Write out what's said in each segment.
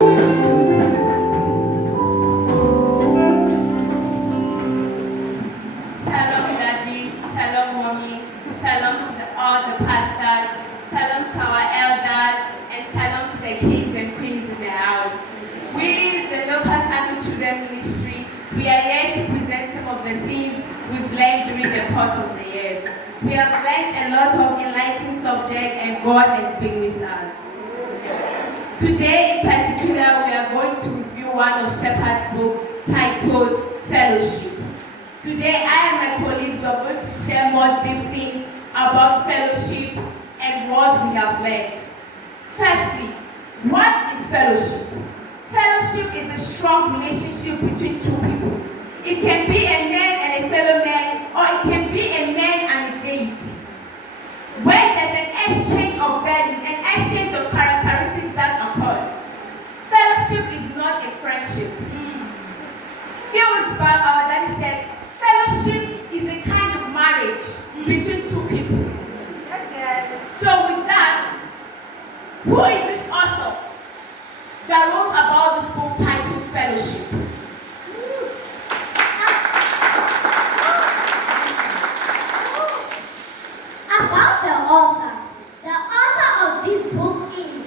Shalom, Daddy. Shalom, Mommy. Shalom to all the pastors. Shalom to our elders. And shalom to the kings and queens in the house. We, the Locust Anwatu Ministry, we are here to present some of the things we've learned during the course of the year. We have learned a lot of enlightening subjects, and God has been with us. Today, in particular, we are going to review one of Shepherd's book titled Fellowship. Today, I and my colleagues are going to share more deep things about fellowship and what we have learned. Firstly, what is fellowship? Fellowship is a strong relationship between two people. It can be a man and a fellow man, or it can be a man and a deity. Where there's an exchange of values, an exchange of characteristics that occurs. Fellowship is not a friendship. Few weeks back, our daddy said, fellowship is a kind of marriage between two people. So with that, who is this author that wrote about this book titled Fellowship? About the author. The author of this book is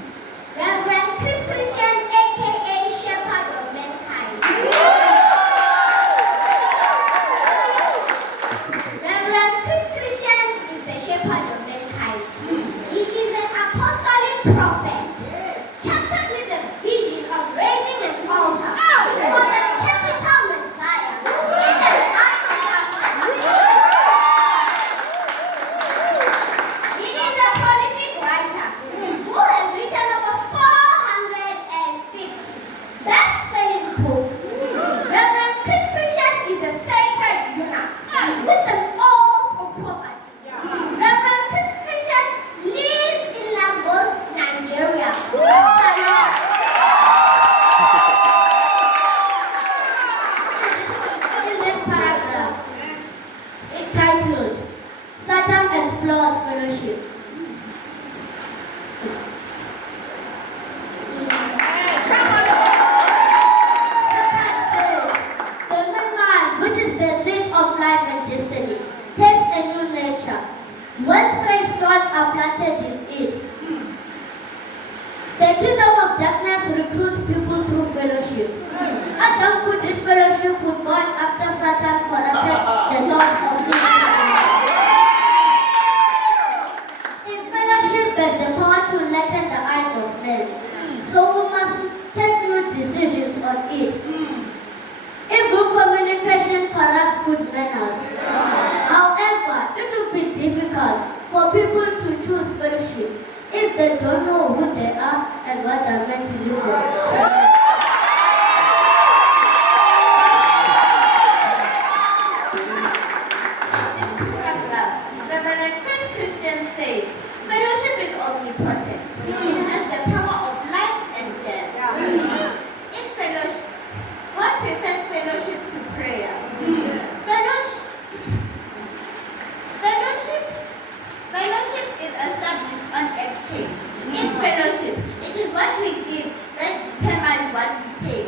Reverend Chris Christian, aka Shepherd of Mankind. Reverend Chris Christian is the Shepherd of Mankind. He is an apostolic prophet, captured with the vision of raising an altar for the capital Messiah in the life of our He is a prolific writer who has written over 450 best-selling books. Reverend Chris Christian is a sacred eunuch with an oath from poverty. Reverend Chris Christian lives in Lagos, Nigeria. Shalom. In this paragraph, entitled Satan Explores Fellowship. Shepherd said, the new mind, which is the seat of life and destiny, takes a new nature. When strange thoughts are planted in it, the kingdom of darkness recruits people through fellowship. Adam could did fellowship with God after Satan corrupted the thoughts of the In fellowship, there's the power to enlighten the eyes of men. So we must take new decisions on it. Evil communication corrupts good manners. However, it will be difficult for people to choose fellowship if they don't know who they are and what they're meant to live for. Reverend Chris Christian says, fellowship is omnipotent. It has the power of life and death. In fellowship, God prefers fellowship to prayer. Fellowship is established on exchange. In fellowship, it is what we give that determines what we take.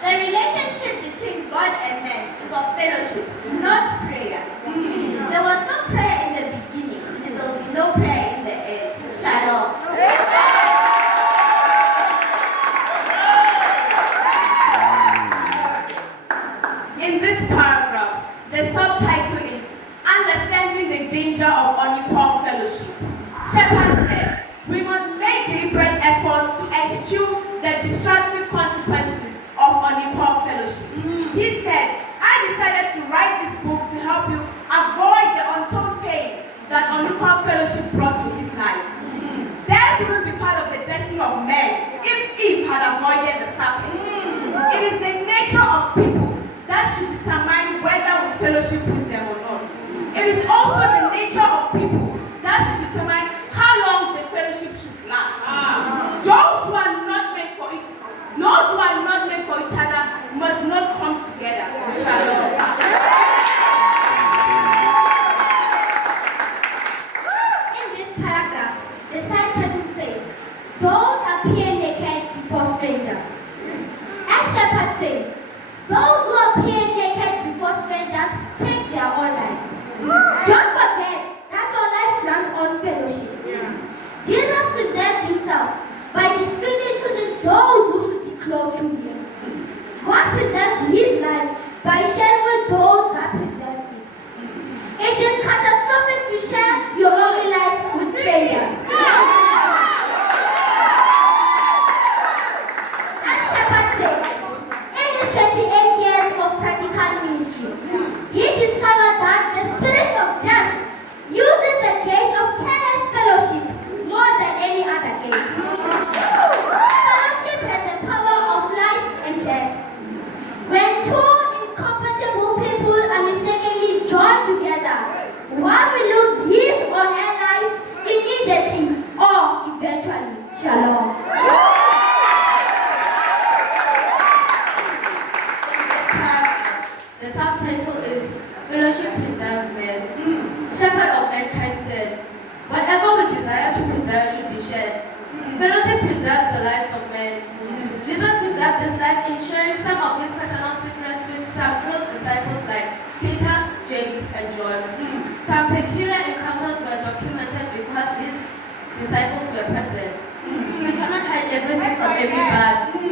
The relationship between God and man is of fellowship, not prayer. There was no prayer in the beginning, and there will be no prayer in the end. Shalom. In this paragraph, the subtitle is Understanding the Danger of Unequal Fellowship. Shepherd said, we must make deliberate effort to eschew the destructive consequences of unequal fellowship. He said, I decided to write this book to help you avoid the untold pain that unequal fellowship brought to his life. Death wouldn't be part of the destiny of man if Eve had avoided the serpent. It is the nature of people that should determine whether we fellowship with them or not. It is also the nature of people that should determine how long the fellowship should last. Those who are not meant for each other must not come together. Shalom. In this paragraph, the of mankind said, whatever we desire to preserve should be shared. Fellowship preserves the lives of men. Jesus preserved this life in sharing some of his personal secrets with some close disciples like Peter, James, and John. Some peculiar encounters were documented because his disciples were present. We cannot hide everything from everybody.